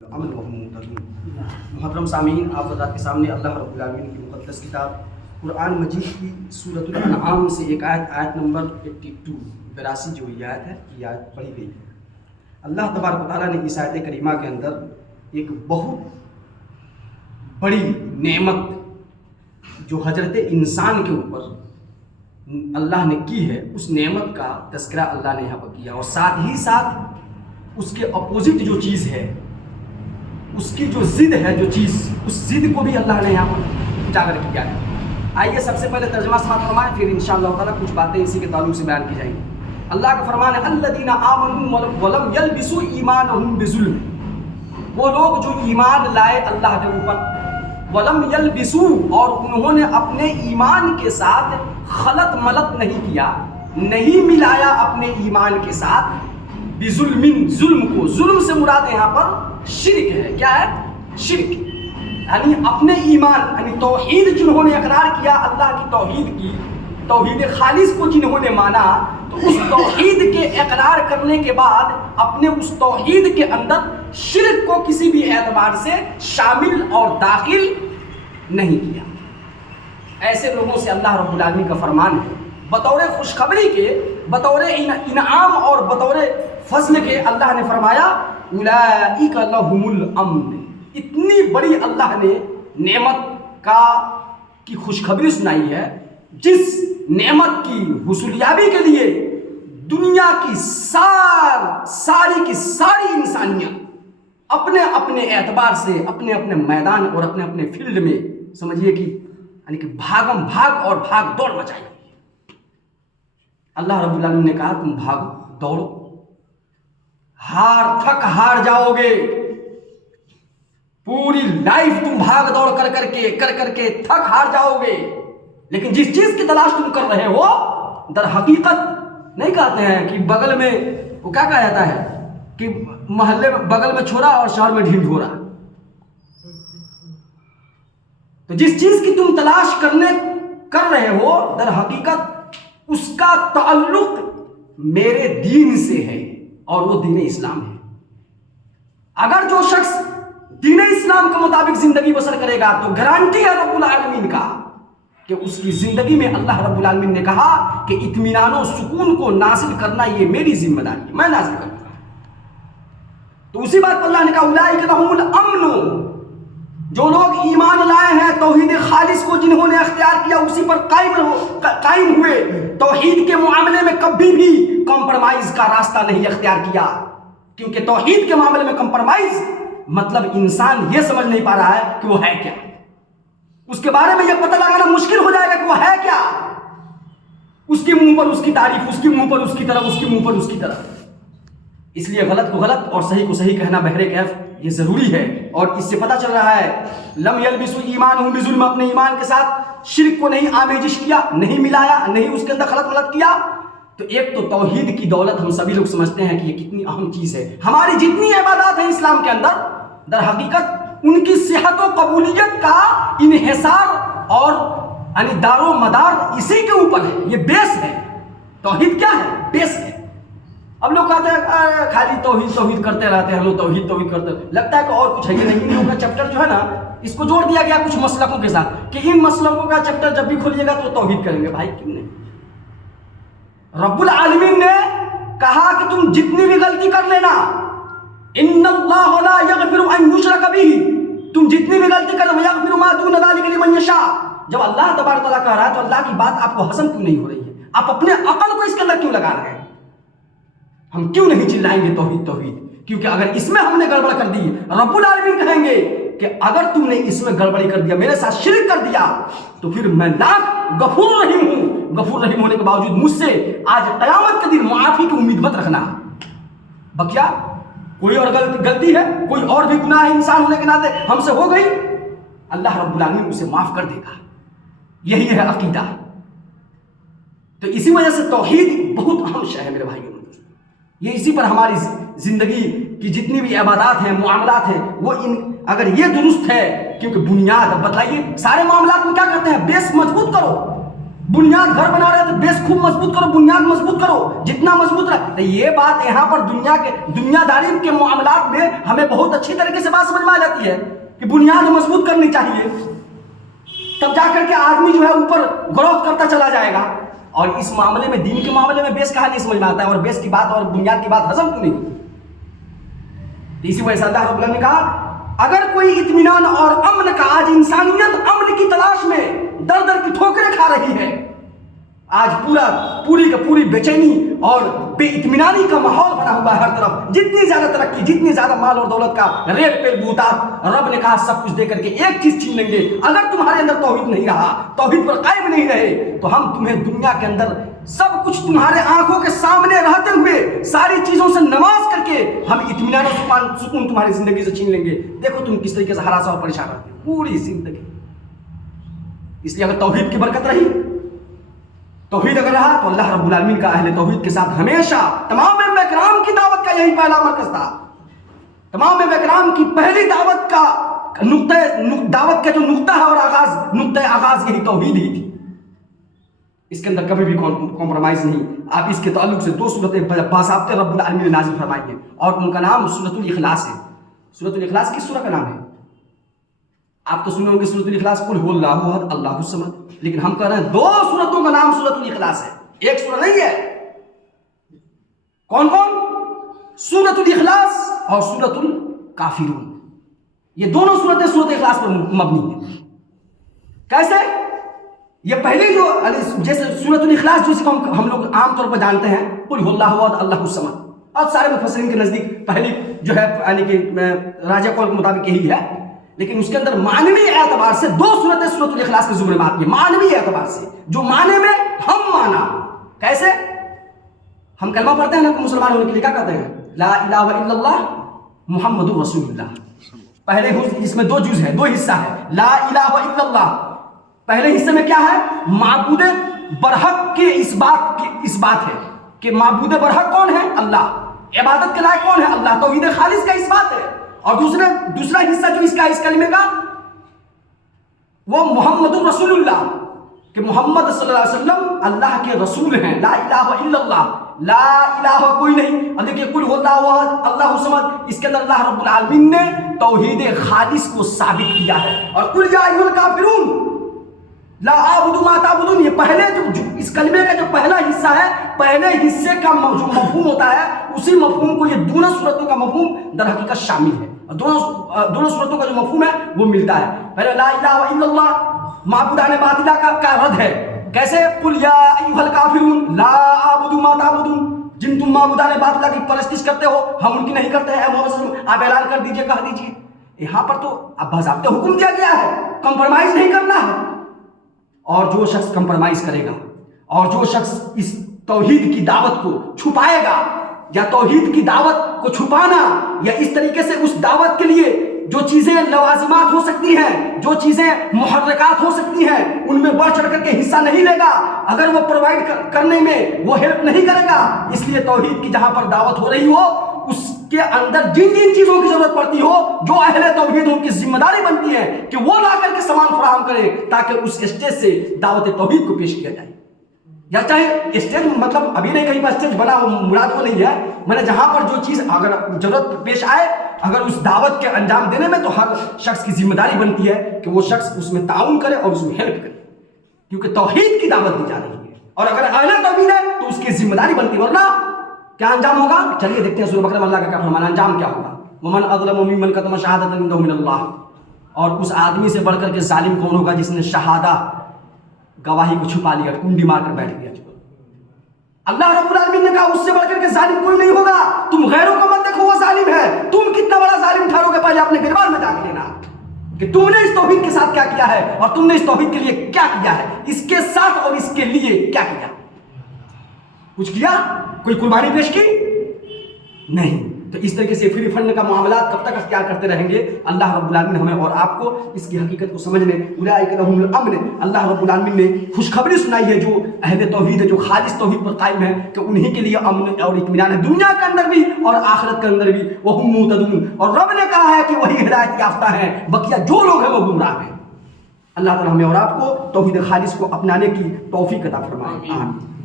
عمل محترم سامعین، آپ حضرات کے سامنے اللہ رب العالمین کی مقدس کتاب قرآن مجید کی سورۃ الانعام سے ایک آیت نمبر 82 جو یہ آیت ہے، یہ آیت پڑھی گئی ہے۔ اللہ تبارک و تعالیٰ نے اس آیت کریمہ کے اندر ایک بہت بڑی نعمت جو حضرت انسان کے اوپر اللہ نے کی ہے، اس نعمت کا تذکرہ اللہ نے یہاں پر کیا، اور ساتھ ہی ساتھ اس کے اپوزٹ جو چیز ہے، اس کی جو ضد ہے، جو چیز، اس ضد کو بھی اللہ نے یہاں پر اجاگر کیا ہے۔ آئیے سب سے پہلے ترجمہ سماعت فرمائیں، پھر انشاءاللہ تعالیٰ کچھ باتیں اسی کے تعلق سے بیان کی جائیں گی۔ اللہ کا فرمان ہے الذین آمنوا ولم یلبسوا ایمانہم بظلم، وہ لوگ جو ایمان لائے اللہ کے اوپر، ولم یلبسوا، اور انہوں نے اپنے ایمان کے ساتھ خلط ملط نہیں کیا، نہیں ملایا اپنے ایمان کے ساتھ، بظلم، ظلم کو، ظلم سے مراد یہاں پر شرک ہے۔ کیا ہے؟ شرک، یعنی اپنے ایمان، یعنی توحید جنہوں نے اقرار کیا، اللہ کی توحید کی، توحید خالص کو جنہوں نے مانا، تو اس توحید کے اقرار کرنے کے بعد اپنے اس توحید کے اندر شرک کو کسی بھی اعتبار سے شامل اور داخل نہیں کیا۔ ایسے لوگوں سے اللہ رب العالمین کا فرمان ہے، بطور خوشخبری کے، بطور انعام اور بطور فضل کے اللہ نے فرمایا اولئک لہم الامن، اتنی بڑی اللہ نے نعمت کی خوشخبری سنائی ہے، جس نعمت کی حصولیابی کے لیے دنیا کی ساری کی ساری انسانیت اپنے اپنے اعتبار سے، اپنے اپنے میدان اور اپنے اپنے فیلڈ میں سمجھیے کہ یعنی کہ بھاگم بھاگ اور بھاگ دوڑ مچائی۔ اللہ رب العالمین نے کہا تم بھاگو دوڑو، ہار جاؤ گے، پوری لائف تم بھاگ دوڑ کر کے تھک ہار جاؤ گے، لیکن جس چیز کی تلاش تم کر رہے ہو، در حقیقت نہیں کہتے ہیں کہ بغل میں وہ کیا کہا جاتا ہے کہ محلے میں بغل میں چھوڑا اور شہر میں ڈھیل ڈھورا، تو جس چیز کی تم تلاش کر رہے ہو، در حقیقت اس کا تعلق میرے دین سے ہے، اور وہ دین اسلام ہے۔ اگر جو شخص دین اسلام کے مطابق زندگی بسر کرے گا تو گارنٹی ہے رب العالمین کا کہ اس کی زندگی میں اللہ رب العالمین نے کہا کہ اطمینان و سکون کو نازل کرنا یہ میری ذمہ داری ہے، میں نازل کروں گا۔ تو اسی بات پر اللہ نے کہا اولئک لہم الامن، جو لوگ ایمان لائے ہیں، توحید خالص کو جنہوں نے اختیار کیا، اسی پر قائم ہوئے، توحید کے معاملے میں کبھی بھی کمپرمائز کا راستہ نہیں اختیار کیا، کیونکہ توحید کے معاملے میں کمپرمائز مطلب انسان یہ سمجھ نہیں پا رہا ہے کہ وہ ہے کیا، اس کے بارے میں یہ پتہ لگانا مشکل ہو جائے گا کہ وہ ہے کیا، اس کے منہ پر اس کی تعریف، اس کے منہ پر اس کی طرف، اس کے منہ پر اس کی طرف۔ اس لیے غلط کو غلط اور صحیح کو صحیح کہنا بہر کیف یہ ضروری ہے، اور اس سے پتہ چل رہا ہے لم یلبسوا ایمانہم بظلم، اپنے ایمان کے ساتھ شرک کو نہیں آمیزش کیا، نہیں ملایا، نہیں اس کے اندر خلط ملط کیا۔ تو ایک تو توحید کی دولت ہم سبھی لوگ سمجھتے ہیں کہ یہ کتنی اہم چیز ہے۔ ہماری جتنی عبادات ہیں اسلام کے اندر، در حقیقت ان کی صحت و قبولیت کا انحصار اور یعنی دار و مدار اسی کے اوپر ہے، یہ بیس ہے۔ توحید کیا ہے؟ بیس ہے۔ اب لوگ کہتے ہیں خالی توحید کرتے رہتے ہیں، ہم لوگ توحید کرتے ہیں، لگتا ہے کہ اور کچھ ہے۔ یہ نہیں، ان لوگوں کا چیپٹر جو ہے نا، اس کو جوڑ دیا گیا کچھ مسلکوں کے ساتھ کہ ان مسلکوں کا چیپٹر جب بھی کھولیے گا تو توحید کریں گے۔ بھائی کیوں نہیں؟ رب العالمین نے کہا کہ تم جتنی بھی غلطی کر لینا، ان اللہ لا یغفر ان یشرک بہ، تم جتنی بھی غلطی کر ویغفر ما دون ذلک لمن یشاء۔ جب اللہ تبارک و تعالیٰ کہہ رہا ہے تو اللہ کی بات آپ کو ہضم کیوں نہیں ہو رہی ہے؟ آپ اپنے عقل کو اس کے اندر کیوں لگا رہے ہیں؟ ہم کیوں نہیں چلائیں گے توحید؟ کیونکہ اگر اس میں ہم نے گڑبڑ کر دی، رب العالمین کہیں گے کہ اگر تم نے اس میں گڑبڑی کر دیا، میرے ساتھ شرک کر دیا، تو پھر میں لاکھ غفور رحیم ہوں، غفور رحیم ہونے کے باوجود مجھ سے آج قیامت کے دن معافی کی امید مت رکھنا۔ بکیا کوئی اور غلطی ہے، کوئی اور بھی گناہ ہے انسان ہونے کے ناطے ہم سے ہو گئی، اللہ رب العالمین اسے معاف کر دے گا۔ یہی ہے عقیدہ۔ تو اسی وجہ سے توحید بہت اہم شے ہے میرے بھائیوں، یہ اسی پر ہماری زندگی کی جتنی بھی عبادات ہیں، معاملات ہیں، وہ اگر یہ درست ہے، کیونکہ بنیاد بتلائیے سارے معاملات میں کیا کرتے ہیں؟ بیس مضبوط کرو، बुनियाद घर बना रहे तो बेस खूब मजबूत करो, बुनियाद मजबूत करो, जितना मजबूत रहे। तो ये बात यहाँ पर दुनियादारी के मामलात में हमें बहुत अच्छी तरीके से बात समझ में आ जाती है कि बुनियाद मजबूत करनी चाहिए, तब जाकर के आदमी जो है ऊपर ग्रोथ करता चला जाएगा। और इस मामले में, दीन के मामले में बेस कहाँ नहीं समझ में आता है, और बेस की बात और बुनियाद की बात हजम क्यों नहीं। तो इसी वजह से अल्लाह रब्बुल आलमीन ने कहा अगर कोई इत्मीनान और अमन का, आज इंसानियत अमन की तलाश में दर दर की ठोकरें खा रही है, आज पूरी का पूरी बेचैनी और बेइत्मीनानी का माहौल बना हुआ है हर तरफ। जितनी ज्यादा तरक्की, जितनी ज्यादा माल और दौलत का रेल पेल बूता, रब ने कहा सब कुछ दे करके एक चीज छीन लेंगे, अगर तुम्हारे अंदर तौहीद नहीं रहा, तौहीद पर कायम नहीं रहे, तो हम तुम्हें दुनिया के अंदर सब कुछ तुम्हारे आंखों के सामने रहते हुए सारी चीजों से नमाज करके हम इत्मीनान और सुकून तुम्हारी जिंदगी से छीन लेंगे। देखो तुम किस तरीके से हरासा और परेशान रहते हो पूरी जिंदगी। इसलिए अगर तौहीद की बरकत रही, तौहीद अगर रहा, तो अल्लाह रब्बुल आलमीन का अहले तौहीद के साथ हमेशा तमाम अंबिया किराम की दावत का यही पहला मरकज था। तमाम अंबिया किराम की पहली दावत का दावत का जो नुक्ता है और आगाज, नुक्ता आगाज यही तौहीद ही थी। इसके अंदर कभी भी कॉम्प्रोमाइज नहीं। आप इसके ताल्लुक से 2 सूरतें बासाब्ते रब्बुल आलमीन ने नाज़िल फरमाई हैं, और उनका नाम सूरतुल इखलास है। सूरतुल इखलास किस सूरह का नाम है? आप तो सुने होंगे सूरतुल इखलास, कुल हुवल्लाहु अहद अल्लाहु समद, लेकिन हम कह रहे हैं 2 सूरतों का नाम सूरतुल इखलास है, एक सूरह नहीं है। कौन कौन? सूरतुल इखलास और सूरतुल काफिरून। ये दोनों सूरतें सूरत इखलास पर मबनी है। कैसे? ये पहले जो जैसे सूरतुल इखलास जिसको हम लोग आमतौर पर जानते हैं, कुल हुवल्लाहु अहद अल्लाहु समद, और सारे मुफस्सिरीन के नजदीक पहली जो है यानी कि राजा कौल के मुताबिक यही है, लेकिन उसके अंदर मानवी एतबार से 2 सूरतें सूरतुल इखलास के जुमरे में आती है। मानवी एतबार से, जो माने में हम माना। कैसे? हम कलमा पढ़ते हैं ना मुसलमान होने के लिए, क्या कहते हैं? ला इलाहा इल्लल्लाह मुहम्मदुर रसूलुल्लाह। पहले इसमें 2 जुज है, 2 हिस्सा है। ला इलाहा इल्लल्लाह, पहले हिस्से में क्या है? माबूद बरहक के इस बात है कि माबूद बरहक कौन है? अल्लाह। इबादत के लायक कौन है? अल्लाह। तौहीद खालिस का इस बात है। और दूसरा हिस्सा जो इसका, इस कलमे का, वो मुहम्मदुर रसूलुल्लाह, कि मोहम्मद सल्लल्लाहु अलैहि वसल्लम अल्लाह के रसूल हैं। ला इलाहा इल्लल्लाह, ला इलाहा कोई नहीं। अब देखिए कुल हुवल्लाहु अहद अल्लाहु समद, इसके अंदर अल्लाह रब्बुल आलमीन ने तौहीद खालिस को साबित किया है। और कुल या अय्युहल काफिरून ला आबुदु मा ताबुदून, ये पहले जो इस कलमे का जो पहला हिस्सा है, पहले हिस्से का जो मफहूम होता है, उसी मफहूम को ये दोनों सूरतों का मफहूम दर हकीकत शामिल है। दोनों सूरतों का जो मफहूम है वो मिलता है। पहले ला इलाहा इल्लल्लाह माबूदाने बातिला का रद्द है। कैसे? कुल या अय्युहल काफिरून ला आबुदु मा ताबुदून, जिन तुम माबूदाने बातिला की परस्तिश करते हो, हम उनकी नहीं करते हैं। आप ऐलान कर दीजिए, कह दीजिए। यहाँ पर तो अब बाज़ाब्ते हुक्म दिया गया है, कंप्रोमाइज नहीं करना है। और जो शख्स कंप्रोमाइज करेगा, और जो शख्स इस तौहीद की दावत को छुपाएगा, या तौहीद की दावत को छुपाना, या इस तरीके से उस दावत के लिए जो चीजें लवाजिमात हो सकती हैं, जो चीजें मुहर्रिकात हो सकती हैं, उनमें बढ़ चढ़ करके हिस्सा नहीं लेगा, अगर वो प्रोवाइड करने में वो हेल्प नहीं करेगा, इसलिए तौहीद की जहां पर दावत हो रही हो, उसके अंदर जिन जिन चीजों की जरूरत पड़ती हो, जो अहले तौहीद उनकी जिम्मेदारी बनती है कि वो ला करके सामान फराहम करे, ताकि उस स्टेज से दावत तौहीद को पेश किया जाए। या चाहे स्टेज, मतलब अभी नहीं कहीं पर स्टेज बना हो, मुराद वो नहीं है, मैंने जहां पर जो चीज अगर जरूरत पेश आए, अगर उस दावत के अंजाम देने में, तो हर शख्स की जिम्मेदारी बनती है कि वो शख्स उसमें ताउन करे और उसमें हेल्प करे, क्योंकि तौहीद की दावत दी जा रही है। और अगर अहले तौहीद है तो उसकी जिम्मेदारी बनती है, वरना क्या अंजाम होगा? चलिए देखते हैं सूरह बकरा में अल्लाह का क्या फरमाना, अंजाम क्या होगा। वमन अज़लमु मिम्मन कतम शहादतन इंदहु मिनल्लाह, और उस आदमी से बढ़कर के जालिम कौन होगा जिसने शहादा, गवाही को छुपा लिया, कुंडी मारकर बैठ गया। अल्लाह रब्बुल आलमीन ने कहा उससे बढ़कर के जालिम कोई नहीं होगा। तुम गैरों को मत देखो वो जालिम है, तुम कितना बड़ा जालिम ठहरोगे, पहले अपने गिरबान में जाके लेना कि तुमने इस तौहीद के साथ क्या किया है, और तुमने इस तौहीद के लिए क्या किया है, इसके साथ और इसके लिए क्या किया। कुछ किया? कोई कुर्बानी पेश की? नहीं। तो इस तरीके से फ्री फंड का मामला कब तक अख्तियार करते रहेंगे? अल्लाह रब्बुल आलमीन हमें और आपको इसकी हकीकत को समझने, उलाइका लहुमुल अम्न, अल्लाह रब्बुल आलमीन ने खुशखबरी सुनाई है जो अहले तौहीद है, जो खालिस तौहीद पर कायम है, कि उन्हीं के लिए अम्न और इत्मीनान है, दुनिया के अंदर भी और आखिरत के अंदर भी। वहुम मुहतदून, और रब ने कहा है कि वही हिदायत याफ्ता है, बकिया जो लोग हैं वो गुमराह हैं। اللہ تعالیٰ ہمیں اور آپ کو توحید خالص کو اپنانے کی توفیق عطا فرمائے، آمین۔